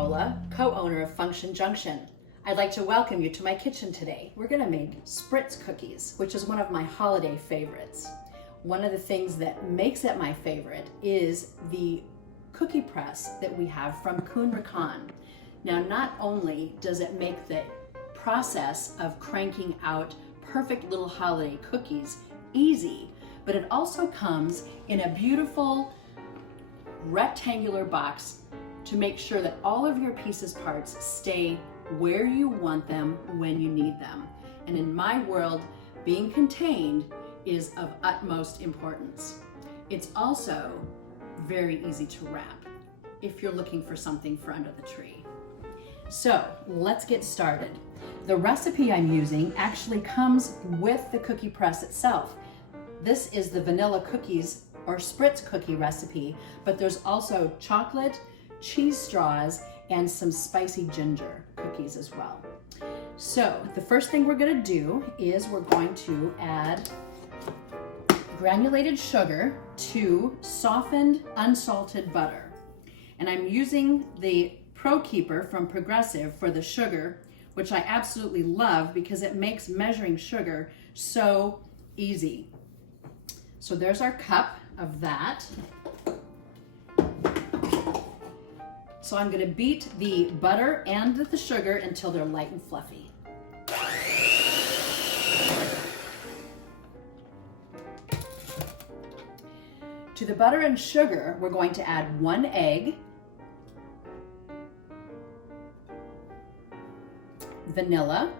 Carola, co-owner of Function Junction. I'd like to welcome you to my kitchen today. We're gonna make Spritz Cookies, which is one of my holiday favorites. One of the things that makes it my favorite is the cookie press that we have from Kuhn Rakan. Now, not only does it make the process of cranking out perfect little holiday cookies easy, but it also comes in a beautiful rectangular box to make sure that all of your pieces parts stay where you want them when you need them. And in my world, being contained is of utmost importance. It's also very easy to wrap if you're looking for something for under the tree. So let's get started. The recipe I'm using actually comes with the cookie press itself. This is the vanilla cookies or Spritz cookie recipe, but there's also chocolate, cheese straws, and some spicy ginger cookies as well. So the first thing we're gonna do is we're going to add granulated sugar to softened, unsalted butter. And I'm using the Pro Keeper from Progressive for the sugar, which I absolutely love because it makes measuring sugar so easy. So there's our cup of that. So I'm gonna beat the butter and the sugar until they're light and fluffy. To the butter and sugar, we're going to add 1 egg, vanilla,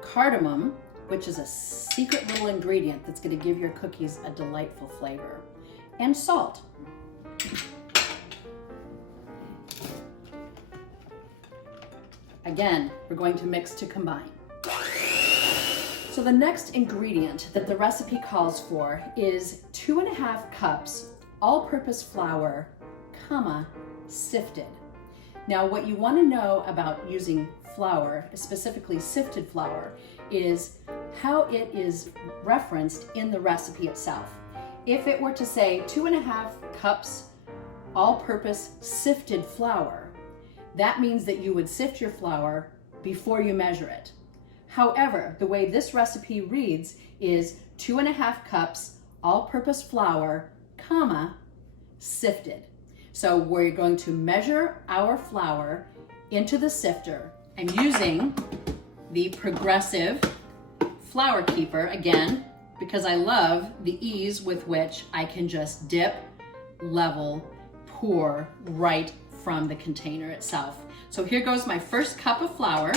cardamom, which is a secret little ingredient that's going to give your cookies a delightful flavor, and salt. Again, we're going to mix to combine. So the next ingredient that the recipe calls for is 2.5 cups all-purpose flour, sifted. Now, what you want to know about using flour, specifically sifted flour, is how it is referenced in the recipe itself. If it were to say 2.5 cups all-purpose sifted flour, that means that you would sift your flour before you measure it. However, the way this recipe reads is 2.5 cups all-purpose flour, sifted. So we're going to measure our flour into the sifter. I'm using the Progressive Flour Keeper, again, because I love the ease with which I can just dip, level, pour right from the container itself. So here goes my first cup of flour.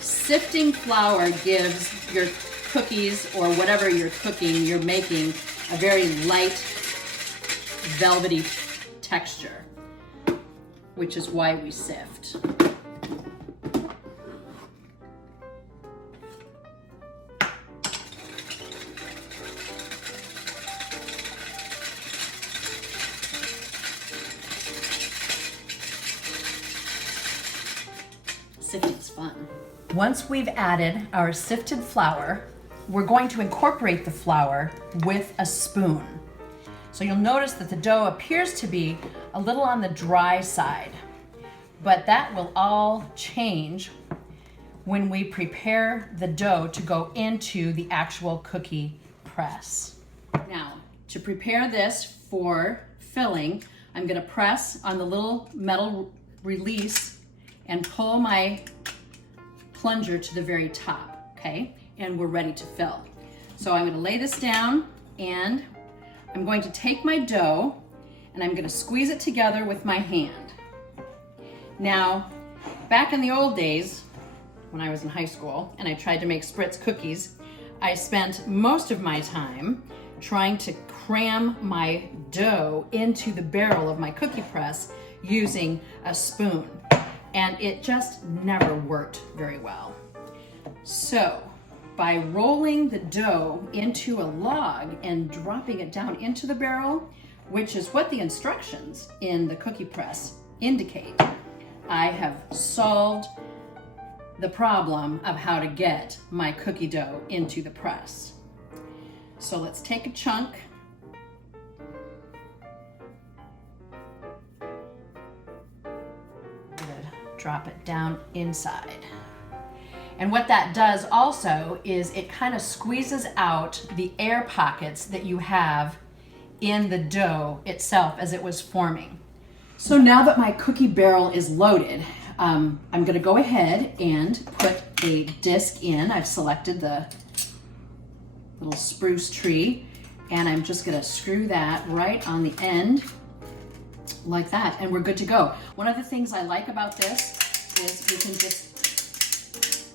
Sifting flour gives your cookies or whatever you're cooking, you're making a very light, velvety texture, which is why we sift. Sifting's fun. Once we've added our sifted flour, we're going to incorporate the flour with a spoon. So you'll notice that the dough appears to be a little on the dry side, but that will all change when we prepare the dough to go into the actual cookie press. Now, to prepare this for filling, I'm gonna press on the little metal release and pull my plunger to the very top, okay? And we're ready to fill. So I'm gonna lay this down and I'm going to take my dough and I'm gonna squeeze it together with my hand. Now, back in the old days, when I was in high school and I tried to make Spritz cookies, I spent most of my time trying to cram my dough into the barrel of my cookie press using a spoon. And it just never worked very well. So by rolling the dough into a log and dropping it down into the barrel, which is what the instructions in the cookie press indicate, I have solved the problem of how to get my cookie dough into the press. So let's take a chunk. Drop it down inside. And what that does also is it kind of squeezes out the air pockets that you have in the dough itself as it was forming. So now that my cookie barrel is loaded, I'm gonna go ahead and put a disc in. I've selected the little spruce tree, and I'm just gonna screw that right on the end like that, and we're good to go. One of the things I like about this is you can just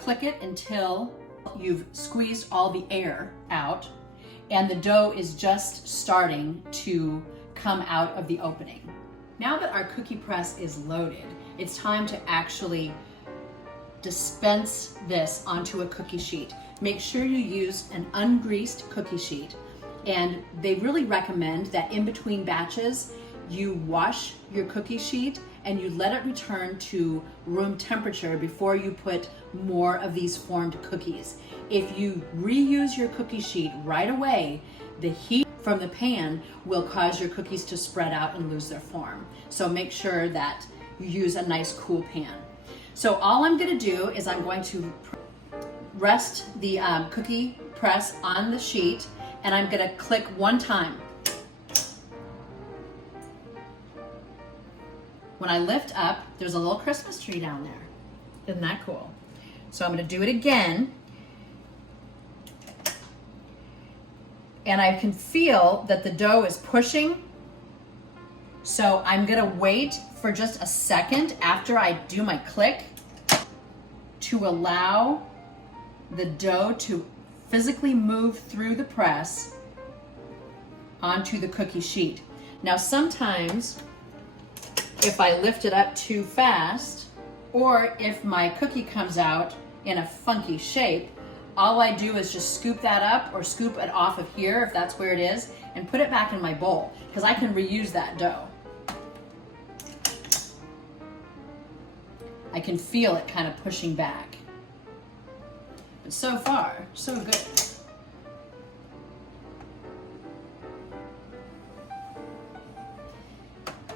click it until you've squeezed all the air out and the dough is just starting to come out of the opening. Now that our cookie press is loaded, it's time to actually dispense this onto a cookie sheet. Make sure you use an ungreased cookie sheet, and they really recommend that in between batches you wash your cookie sheet and you let it return to room temperature before you put more of these formed cookies. If you reuse your cookie sheet right away, the heat from the pan will cause your cookies to spread out and lose their form. So make sure that you use a nice cool pan. So all I'm gonna do is I'm going to rest the cookie press on the sheet, and I'm gonna click one time. When I lift up, there's a little Christmas tree down there. Isn't that cool? So I'm gonna do it again. And I can feel that the dough is pushing. So I'm gonna wait for just a second after I do my click to allow the dough to physically move through the press onto the cookie sheet. Now sometimes if I lift it up too fast, or if my cookie comes out in a funky shape, all I do is just scoop that up or scoop it off of here if that's where it is and put it back in my bowl because I can reuse that dough. I can feel it kind of pushing back. But so far, so good.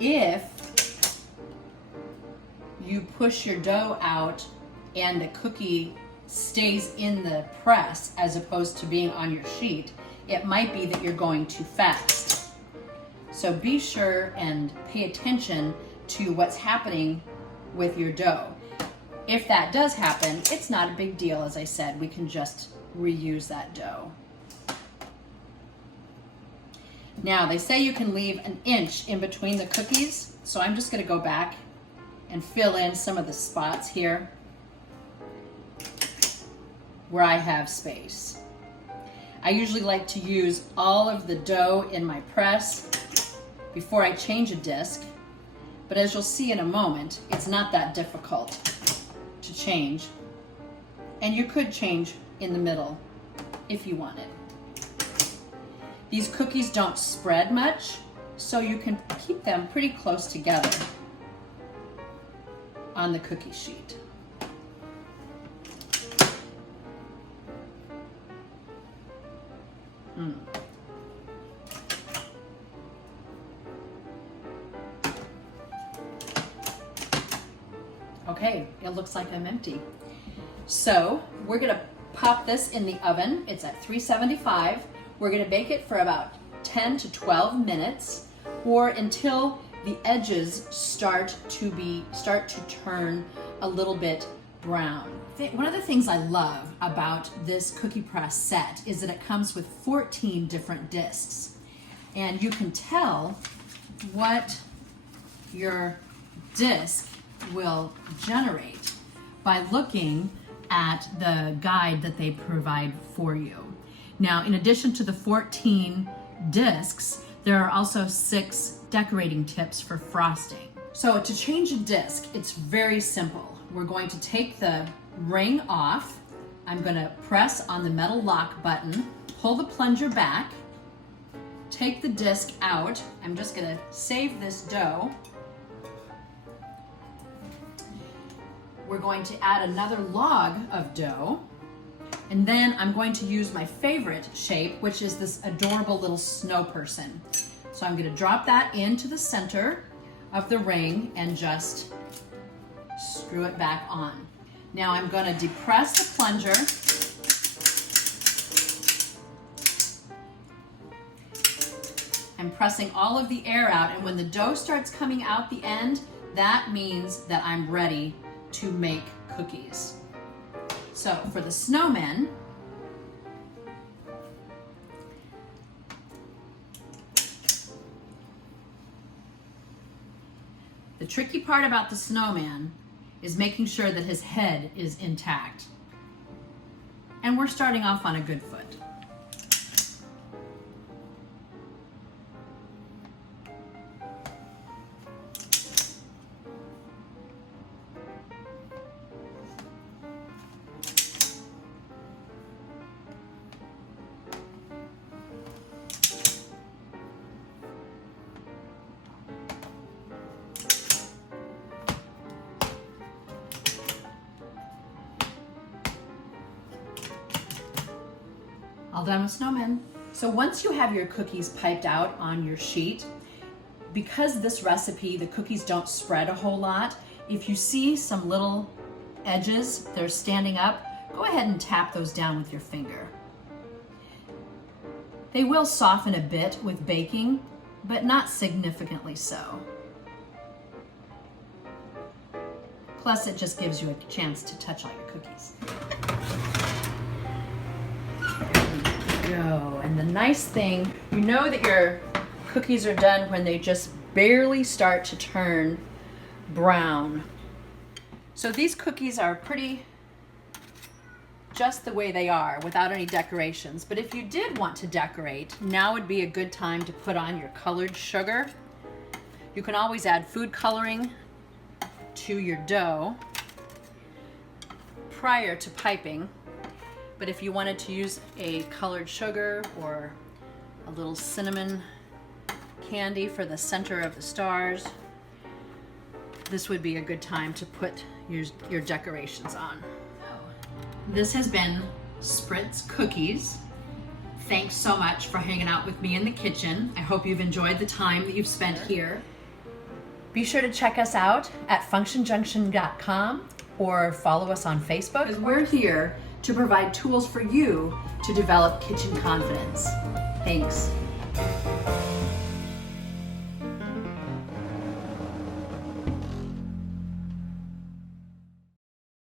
If you push your dough out and the cookie stays in the press as opposed to being on your sheet, it might be that you're going too fast. So be sure and pay attention to what's happening with your dough. If that does happen, it's not a big deal. As I said, we can just reuse that dough. Now, they say you can leave an inch in between the cookies, so I'm just gonna go back and fill in some of the spots here where I have space. I usually like to use all of the dough in my press before I change a disc, but as you'll see in a moment, it's not that difficult to change, and you could change in the middle if you wanted. These cookies don't spread much, so you can keep them pretty close together on the cookie sheet. Okay, it looks like I'm empty. So we're gonna pop this in the oven. It's at 375. We're gonna bake it for about 10 to 12 minutes or until the edges start to turn a little bit brown. One of the things I love about this cookie press set is that it comes with 14 different discs, and you can tell what your disc will generate by looking at the guide that they provide for you. Now, in addition to the 14 discs, there are also 6 decorating tips for frosting. So to change a disc, it's very simple. We're going to take the ring off. I'm going to press on the metal lock button, pull the plunger back, take the disc out. I'm just going to save this dough. We're going to add another log of dough. And then I'm going to use my favorite shape, which is this adorable little snow person. So I'm going to drop that into the center of the ring and just screw it back on. Now I'm going to depress the plunger. I'm pressing all of the air out, and when the dough starts coming out the end, that means that I'm ready to make cookies. So for the snowmen, the tricky part about the snowman is making sure that his head is intact. And we're starting off on a good foot. All done with snowmen. So once you have your cookies piped out on your sheet, because this recipe, the cookies don't spread a whole lot, if you see some little edges, they're standing up, go ahead and tap those down with your finger. They will soften a bit with baking, but not significantly so. Plus, it just gives you a chance to touch all your cookies. Go. And the nice thing, you know that your cookies are done when they just barely start to turn brown. So these cookies are pretty just the way they are without any decorations. But if you did want to decorate, now would be a good time to put on your colored sugar. You can always add food coloring to your dough prior to piping. But if you wanted to use a colored sugar or a little cinnamon candy for the center of the stars, this would be a good time to put your decorations on. This has been Spritz Cookies. Thanks so much for hanging out with me in the kitchen. I hope you've enjoyed the time that you've spent here. Be sure to check us out at functionjunction.com or follow us on Facebook, because we're here to provide tools for you to develop kitchen confidence. Thanks.